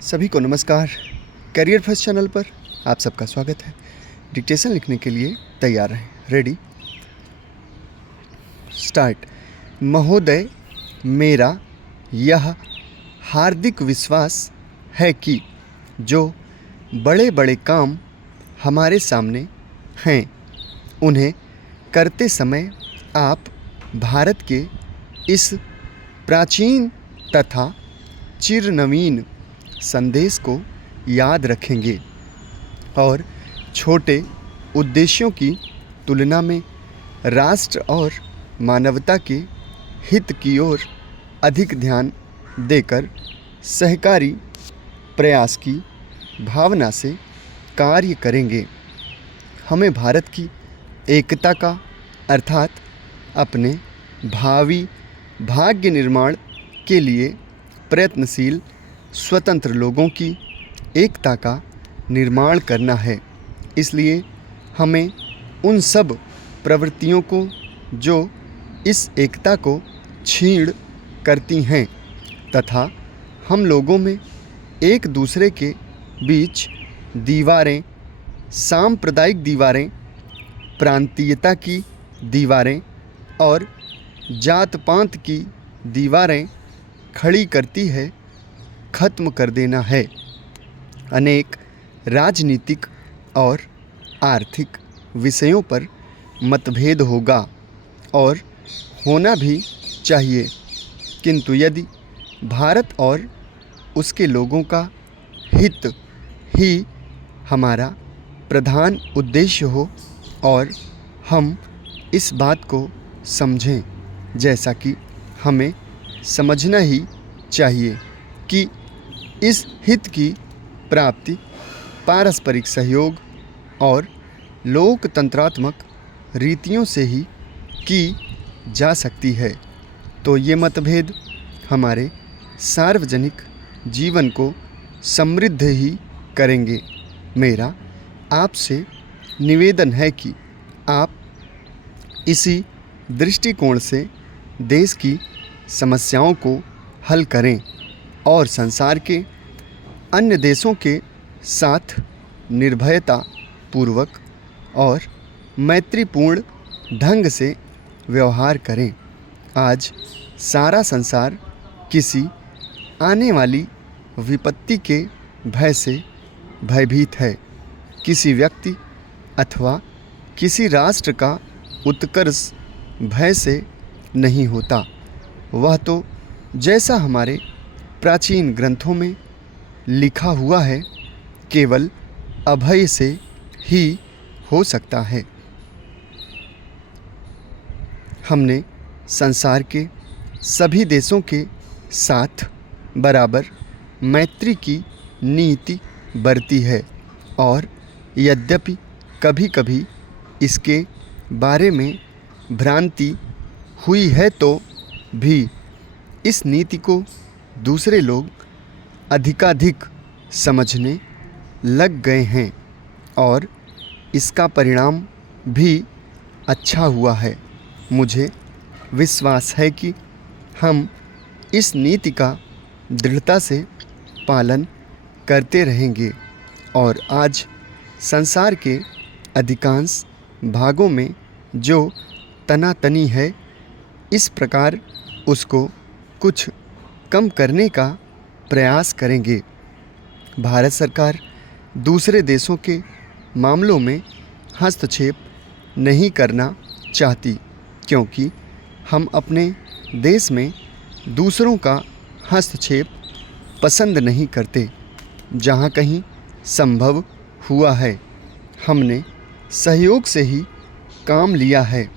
सभी को नमस्कार। करियर फर्स्ट चैनल पर आप सबका स्वागत है। डिक्टेशन लिखने के लिए तैयार रहें। Ready start. महोदय, मेरा यह हार्दिक विश्वास है कि जो बड़े बड़े काम हमारे सामने हैं उन्हें करते समय आप भारत के इस प्राचीन तथा चिरनवीन संदेश को याद रखेंगे और छोटे उद्देश्यों की तुलना में राष्ट्र और मानवता के हित की ओर अधिक ध्यान देकर सहकारी प्रयास की भावना से कार्य करेंगे। हमें भारत की एकता का अर्थात अपने भावी भाग्य निर्माण के लिए प्रयत्नशील स्वतंत्र लोगों की एकता का निर्माण करना है। इसलिए हमें उन सब प्रवृत्तियों को जो इस एकता को छीण करती हैं तथा हम लोगों में एक दूसरे के बीच दीवारें, सांप्रदायिक दीवारें, प्रांतीयता की दीवारें और जात पात की दीवारें खड़ी करती है, खत्म कर देना है। अनेक राजनीतिक और आर्थिक विषयों पर मतभेद होगा और होना भी चाहिए, किंतु यदि भारत और उसके लोगों का हित ही हमारा प्रधान उद्देश्य हो और हम इस बात को समझें, जैसा कि हमें समझना ही चाहिए कि इस हित की प्राप्ति पारस्परिक सहयोग और लोकतंत्रात्मक रीतियों से ही की जा सकती है, तो ये मतभेद हमारे सार्वजनिक जीवन को समृद्ध ही करेंगे। मेरा आपसे निवेदन है कि आप इसी दृष्टिकोण से देश की समस्याओं को हल करें और संसार के अन्य देशों के साथ निर्भयता पूर्वक और मैत्रीपूर्ण ढंग से व्यवहार करें। आज सारा संसार किसी आने वाली विपत्ति के भय से भयभीत है। किसी व्यक्ति अथवा किसी राष्ट्र का उत्कर्ष भय से नहीं होता। वह तो जैसा हमारे प्राचीन ग्रंथों में लिखा हुआ है, केवल अभय से ही हो सकता है। हमने संसार के सभी देशों के साथ बराबर मैत्री की नीति बरती है और यद्यपि कभी कभी इसके बारे में भ्रांति हुई है, तो भी इस नीति को दूसरे लोग अधिकाधिक समझने लग गए हैं और इसका परिणाम भी अच्छा हुआ है। मुझे विश्वास है कि हम इस नीति का दृढ़ता से पालन करते रहेंगे और आज संसार के अधिकांश भागों में जो तनातनी है, इस प्रकार उसको कुछ कम करने का प्रयास करेंगे। भारत सरकार दूसरे देशों के मामलों में हस्तक्षेप नहीं करना चाहती, क्योंकि हम अपने देश में दूसरों का हस्तक्षेप पसंद नहीं करते। जहाँ कहीं संभव हुआ है, हमने सहयोग से ही काम लिया है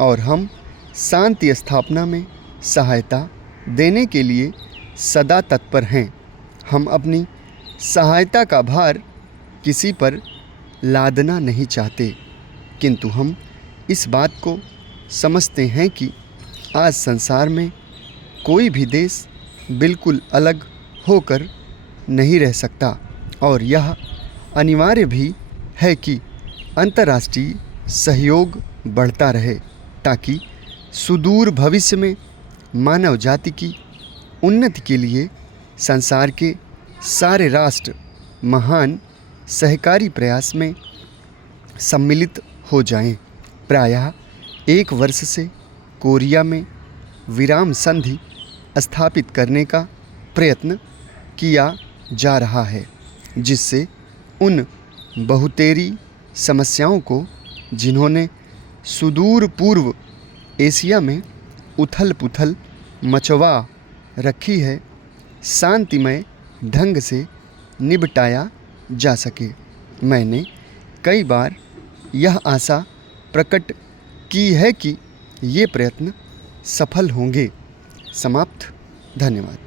और हम शांति स्थापना में सहायता देने के लिए सदा तत्पर हैं। हम अपनी सहायता का भार किसी पर लादना नहीं चाहते, किंतु हम इस बात को समझते हैं कि आज संसार में कोई भी देश बिल्कुल अलग होकर नहीं रह सकता और यह अनिवार्य भी है कि अंतर्राष्ट्रीय सहयोग बढ़ता रहे, ताकि सुदूर भविष्य में मानव जाति की उन्नति के लिए संसार के सारे राष्ट्र महान सहकारी प्रयास में सम्मिलित हो जाएं। प्रायः 1 वर्ष से कोरिया में विराम संधि स्थापित करने का प्रयत्न किया जा रहा है, जिससे उन बहुतेरी समस्याओं को जिन्होंने सुदूर पूर्व एशिया में उथल पुथल मचवा रखी है, शांतिमय ढंग से निपटाया जा सके। मैंने कई बार यह आशा प्रकट की है कि ये प्रयत्न सफल होंगे। समाप्त। धन्यवाद।